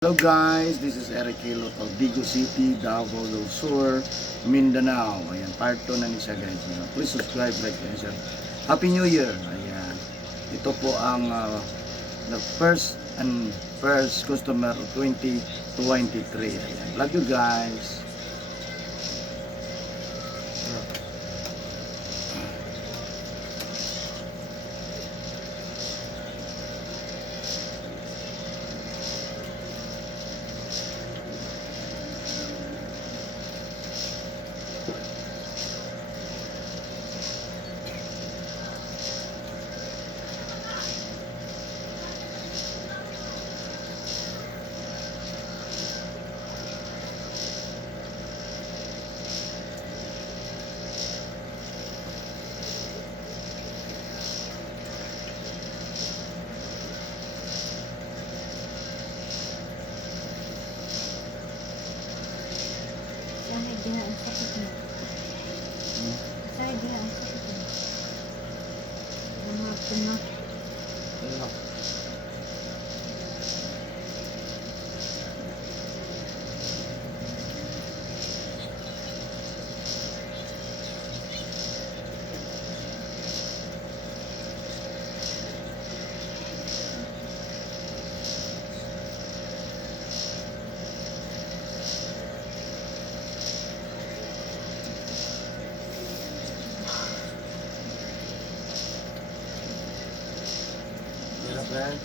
Hello guys, this is Eric Hilot of Digo City, Davao del Sur, Mindanao. Ayan, part 2 na ni siya guys. Please subscribe, like, and share. Happy New Year! Ayan. Ito po ang the first customer 2023. Ayan. Love you guys. Sanay dia ang sakit mo. Sanay dia ang sakit mo. Lumapin na. Hirap na.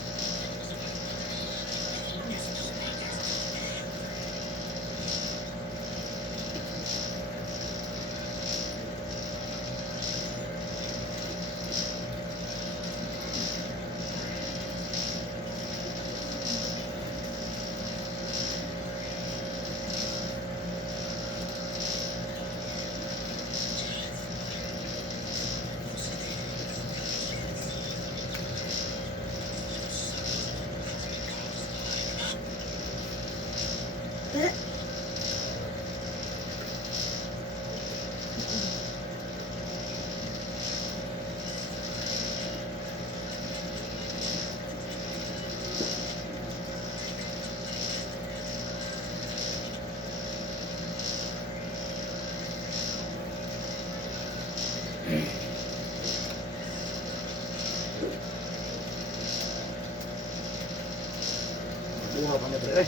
Buha pa na pre.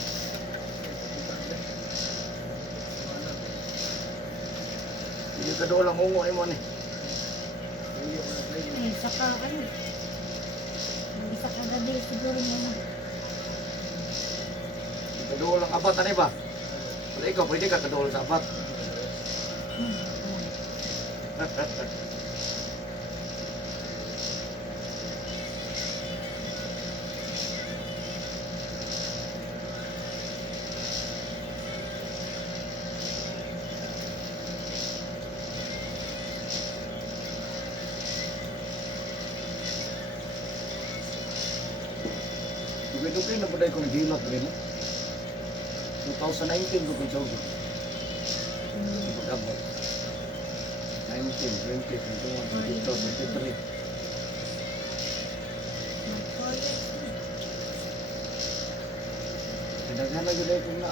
Hindi ka doon lang ungo mo ni. Eh, saka ano. Isa ka gabi siguro mo na. Hindi ka doon lang abat na ba? Wala ikaw, pwede ka kadool sa abat. Dugay-dugay na po dahil ko nag-hilot rin. 2019 ko kung siyog. Pag-abot. 19, 20, 21, 22, 23. Pinaghan na yun kung na.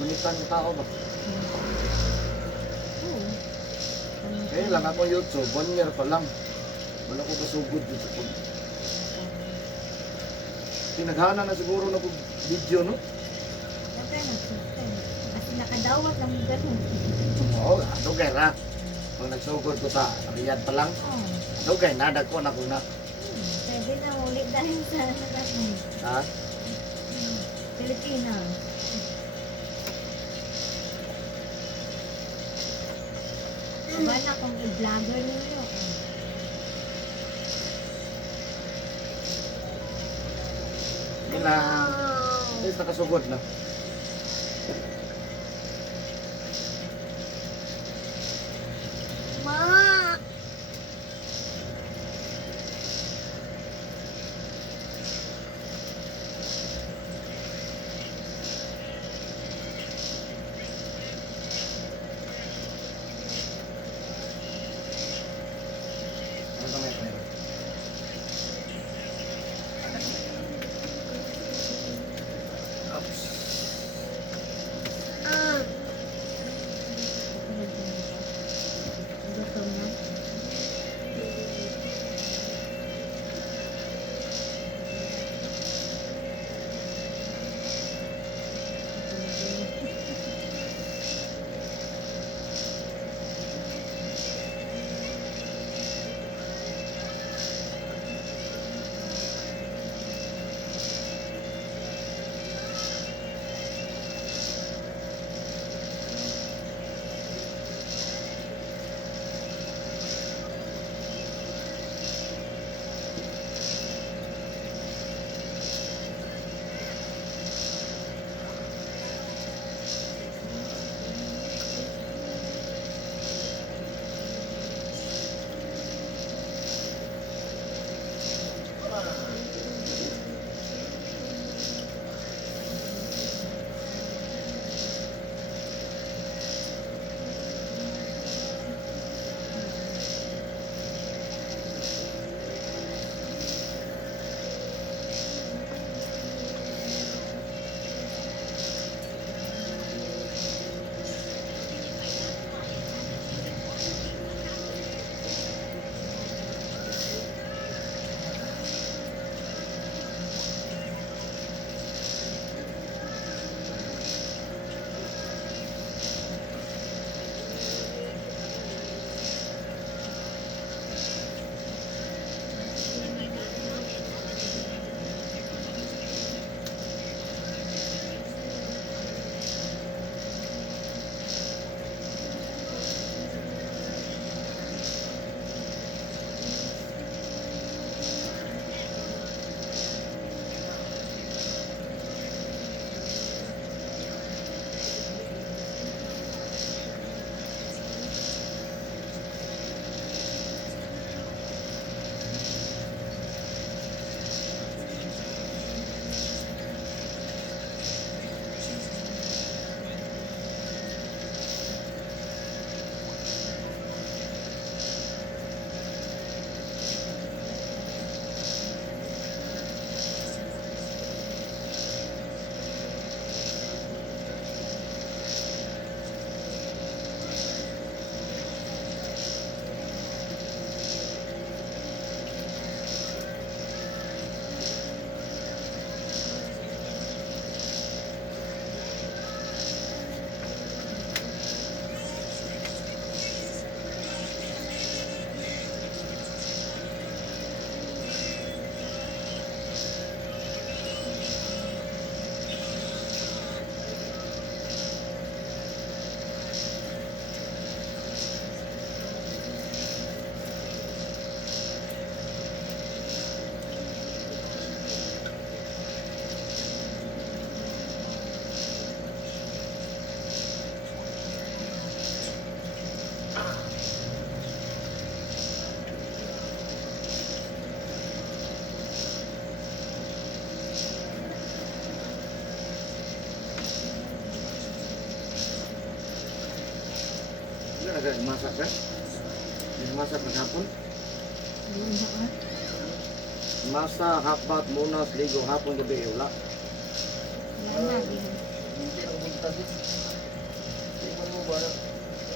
Bunitan ng tao ba? Oo. Kaya lang ako YouTube, 1 year pa lang. Wala ko kasugod dito sa pag. Pinaghana na siguro na kong video, no? Siyempre, nagsustain. Kasi nakadawat lang yung ganun. Oo, dugay ra. Pag nagsugod ko sa Riyadh pa lang, Oo. dugay, nadagko na ko na. Pwede na ulit dahil sa Ha? Pilipina. Wala kung i-vlogger ninyo. Kila, is nakasugod na. Ma! Ano ka may pwede? Oops. nag-masak ka? Nag-masak maghapon? Yun na ah. Masa, hapat, muna, ligo, hapon, gabi, wala. Wala na. Yun.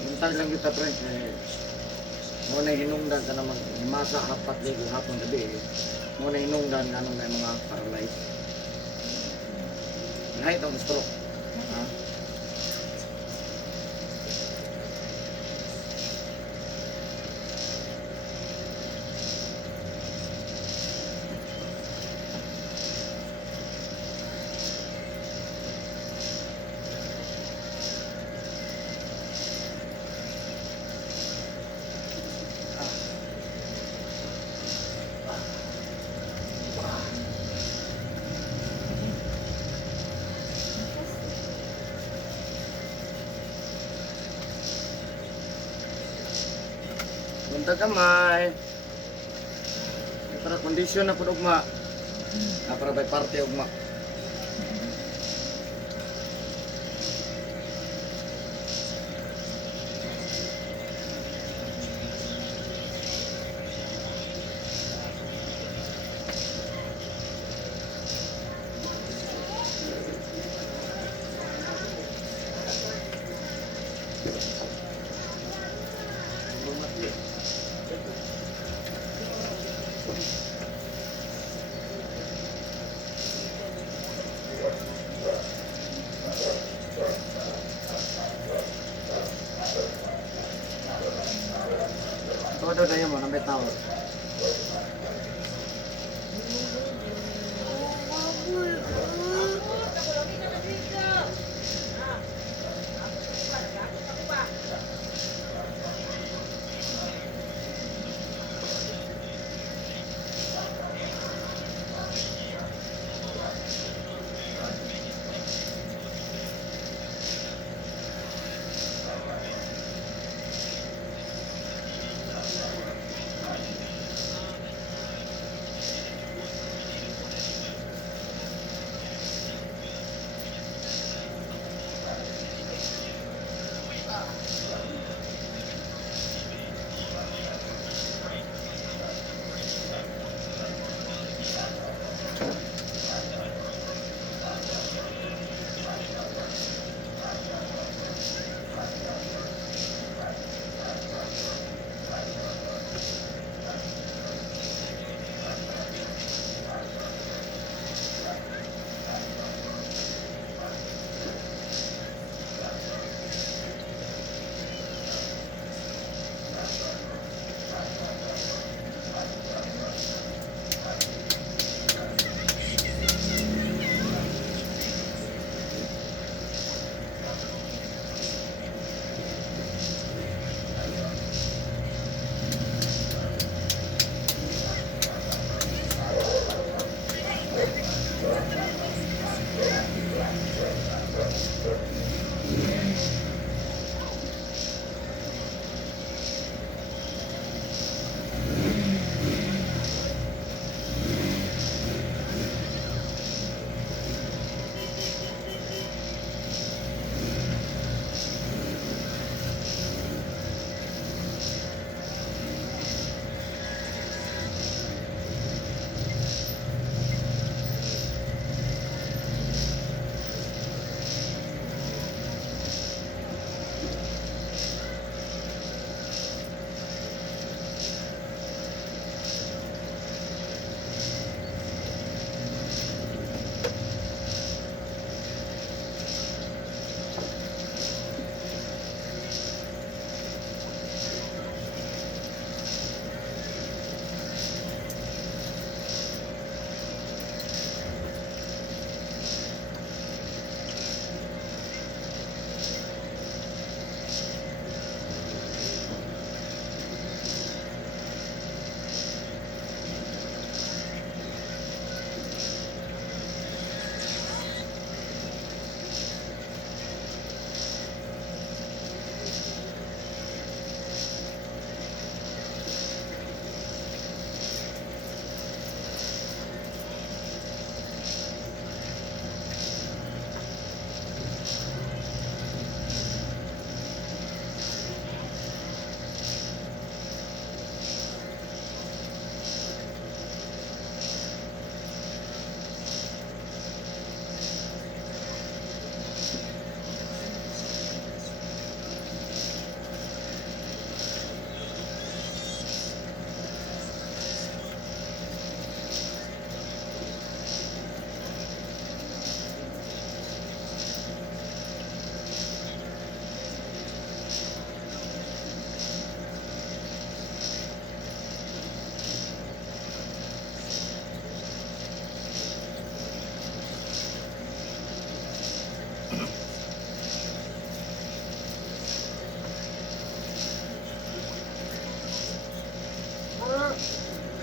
Buntag lang kita, pre. Muna hinungdan ka naman. Masa, hapat, ligo, hapon, gabi. Muna hinungdan nga nung may mga paralyzed. Lahat itong stroke. Ha? Buntag kamay. Para kondisyon na po ugma. Para by parte ugma. Todo na yun mo, nambay tawag.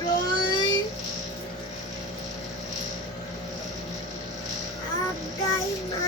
Roy! Agay na!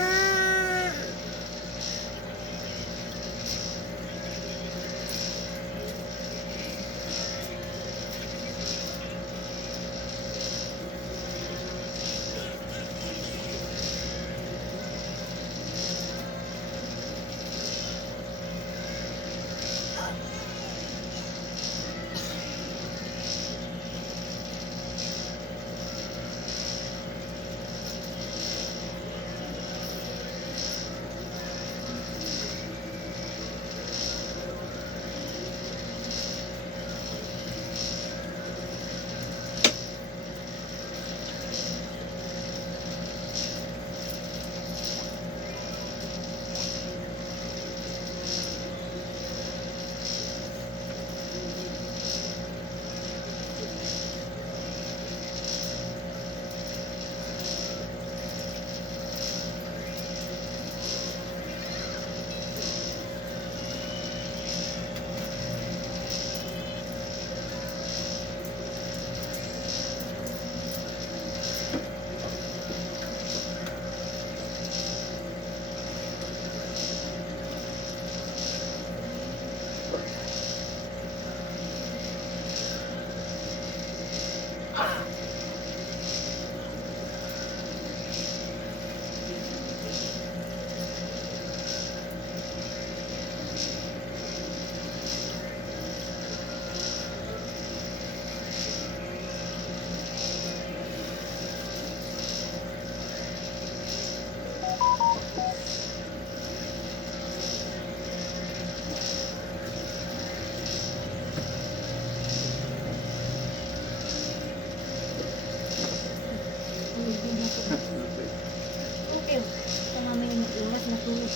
Okay. Ito mamaya mag-iwas na tulog.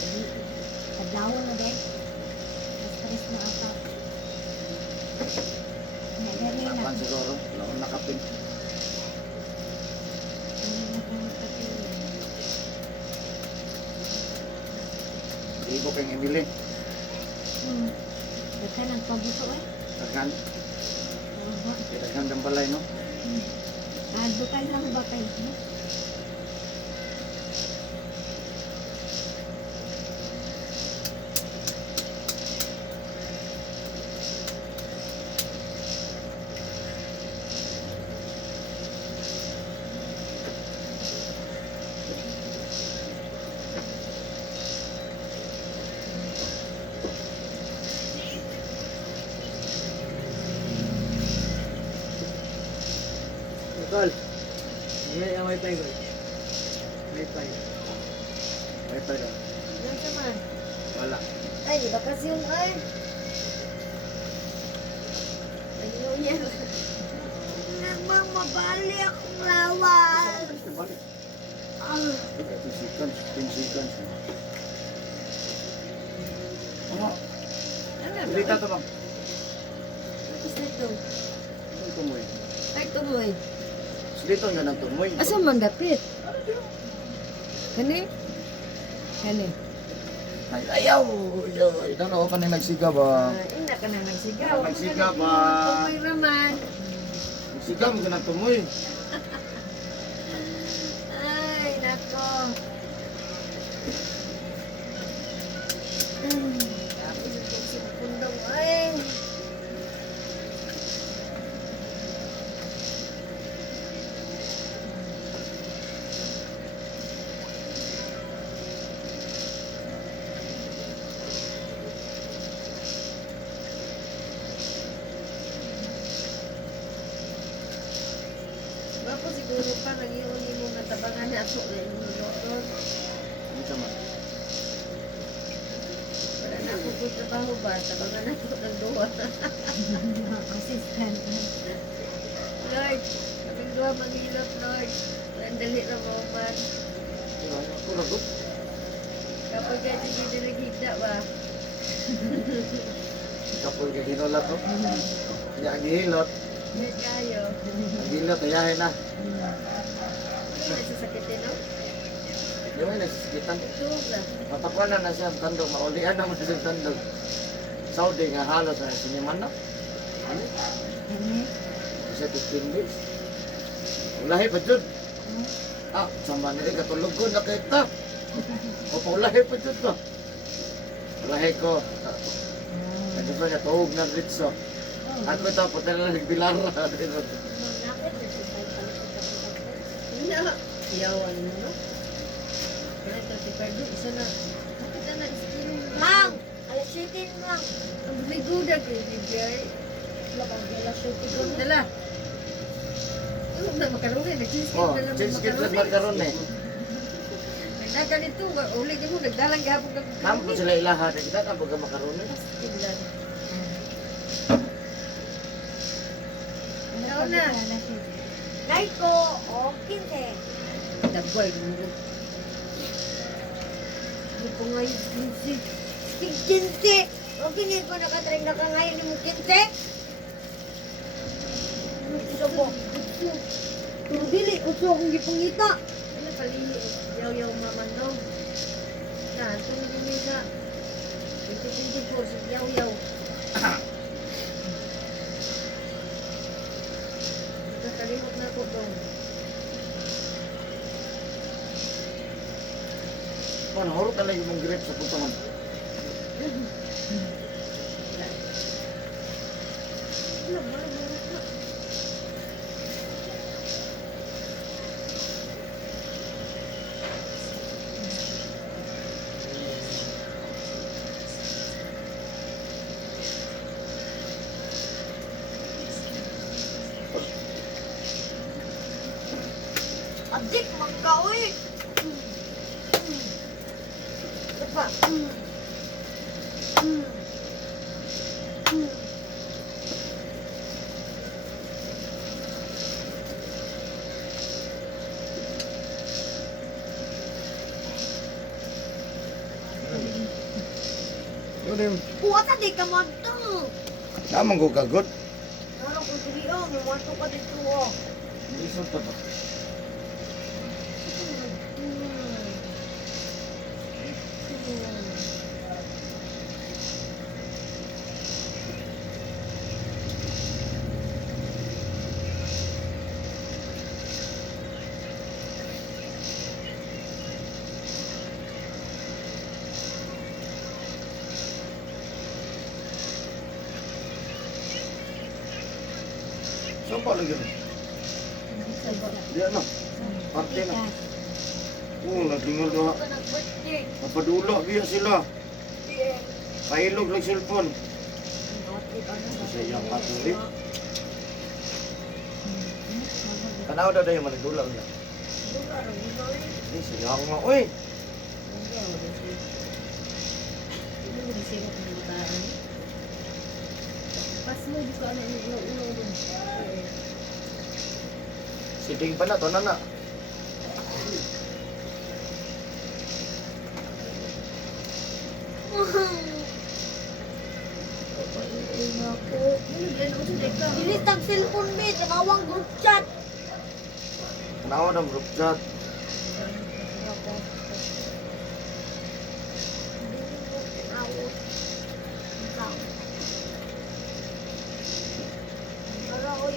Kadlaw na dahil. Stress na ata. Nagari na. Kapan siguro, laon nakapin. Hindi na kung magkatulog. Hindi ko kayong imili. Dagka nagpabuto eh. Daghan, Oho. daghan ng balay, no? Dukay lang ba kayo? No? Tol, may ang wifi ko. Wifi. Ay, tayo. Yan naman. Wala. Ay, bakasyon ay. Ay, New Year. Namang mabali akong lawas. Balik. Ah, 10 seconds, 10 seconds. Ano? ano Dito ba? to, ma'am. Isa ito. Ang tumoy. Ay, tumoy. Dito nga ng tumoy. Asa man dapit? Kani? Kani? Ay, ayaw! Ito na ako pa na nagsigaw ba? Ina ka na nagsigaw. Nagsigaw ba? Tumoy raman. Nagsigaw mo ka ng tumoy. Ay, nako. Tapos ito si Pundong. Ay. Bako siguro pa nag-iuni mo natabangan na ako na inuloton. Dito man. Wala na ako po trabaho ba? Tabangan na ako ng duwa. Assistant. Lord, kaming duwa mangilot, Lord. Ang dali na mo man. Ako ragot. Kapag ka hindi nilagigda ba? Kapag gahinolat to. Kaya ang gihilot. Yan kayo. Ang gihilot, ayahin na. Hindi na sasakitin, no? Di ba nasiskitan? Tug na. Matapuanan na siya ang tandog, maulian naman siya ang tandog. Saudi nga halos na sinyaman na. Ano? Isa 15 days. Ulahi pa dyan. Ah, sama na rin katulog ko na kita. O paulahi pa dyan ko. Ulahi ko. Ano ba niya, tuhog na ritso. At ko ito, puti na nagbilara. Ina. Yawan mo no? Kaya 35 doon, isa na. Bakit na na-skill? Mang! Alas 7 lang. Ang bigoda ko yung bibiyay. Wala kang alas 7 Dala. Ano na makaroni? Nag-cheesecake Oh, na lang cheesecake lang magkaroon eh. Nagdagan ito, uli ka mo, nagdalang gahapon ka. Namo po sila ilaha, kita ka baga makaroni. Tiglan. Ikaw na. Night ko, o 15. Dagway, mo. Hindi ko ngayon, Lindsay. 15! O kini ko nakatry na ka ngayon ni mo 15? Gusto ko. Pero dili, gusto akong gipangita. Ano pali, yaw-yaw maman daw. Yan, tumili sa 2024, sa yaw-yaw. Nakalimot na ko daw. Man, horot na lang yung mong grip sa putangan. Wala, wala, wala. Adik, magkaoy! Apa? Yun din. Puwata di ka man to! Naman ko kagot. Narang ko dili o, may mato ka dito o. Lisod pa to. Saan pa lagi? Di ano? Parte na. Oo, naglingal na. Ito nag-birthday. Napadula, biya sila. Pailog lang cellphone. Kasi yung patuloy. Kanaw daw daw yung managdula nila. Hindi, sige ako nga. Uy! Pas mo di ko ano ulo dun. Siding pa na, to na na. Bilis ang cellphone me, tumawang group chat. Kanaw daw group chat. Para oy,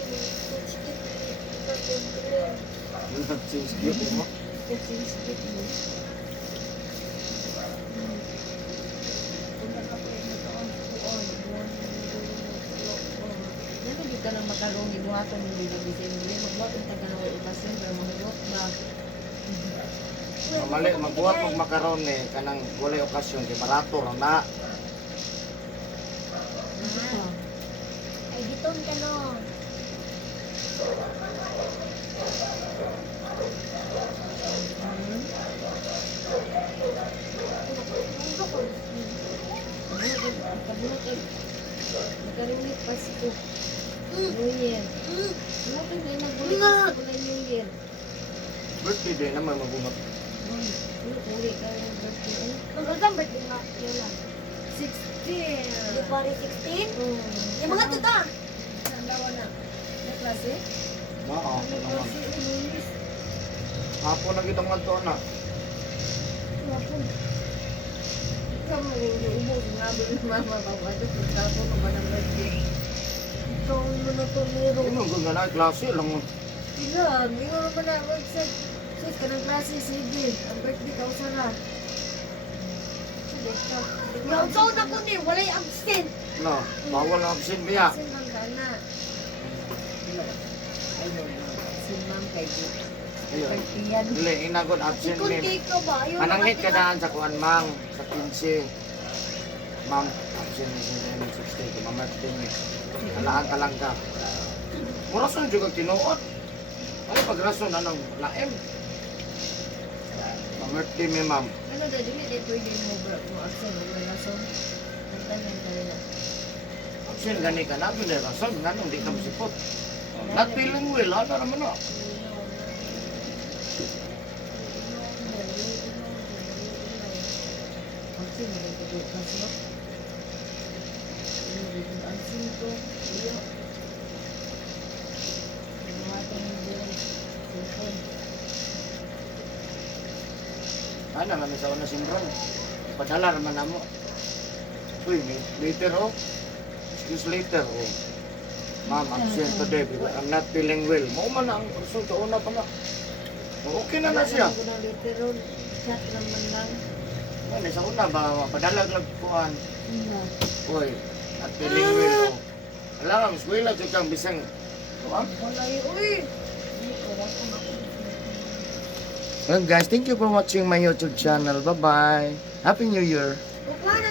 Sige mo. Ano di ka lang makaroni buhaton mo dito di Siyempre, magbuhaton ka na ng ibasin para mahulot ba? Mali, magbuhat pag makaroon eh, kanang walay okasyon, kay barato ra na. Ay, giton ka no. Nagkaroon Pasko. New Year. Buhaton na yung magbulit Pasko na New Year. Birthday day naman mabuhat. Uli ka yung birthday. Magandang birthday nga, yun lang. 16. February 16? Yung mga tuta. Saan daw na? May klase? Mao, May naman. klase, Lunis. Hapon na kitang manto na. ako. Ikaw mo uubos nga ba yung mama babado kung tapo ka ba ng birthday? Ikaw mo na to meron. Ano kung na klase lang. Ilan, ikaw naman na mag-set. Sus ka ng klase, sige. Ang birthday ka usara. Sige ka. Yung taon ako ni, walay absent. No, bawal ang absent biya. Simbang ka na. Ayun, simbang kay Duke. Ayun. Partiyan. Dili, inagod absent Ikon ni. cake ka ba? Ayun, Manangit ka nakatikas. daan sa kuan mang sa 15. Ma'am, absent ni sa 60 ko mamartin ni. Alaan ka lang ka. Murason juga tinuot. Ay pagrason anong laem. Mamartin mi ma'am. Ano da, dili di pwede mo bro, mo absent, mo lason. Ang tanyan ka rin na. Absent gani ka na bin rason nganong di ka masipot. Not feeling well, ano naman no. Absent, mo rin ko kasi no. Absent ko, iyo. Buhatan mo din. Cellphone. Ana man sa una simbron. Padala naman namo. Uy, later oh. Excuse later oh. Ma'am, absent today because I'm not feeling well. Mo man ang resulta una pa na. Okay na na siya. Wala naman ko ng literal. Chat naman lang. Ano sa una ba padalag lang kuan. Ano? Uy, not feeling well oh. Alam ang eskwela jud kang bisang. Kuan? Wala yun. Uy! Hindi ko. Wala ko. Well guys, thank you for watching my YouTube channel. Bye-bye. Happy New Year. Bukla na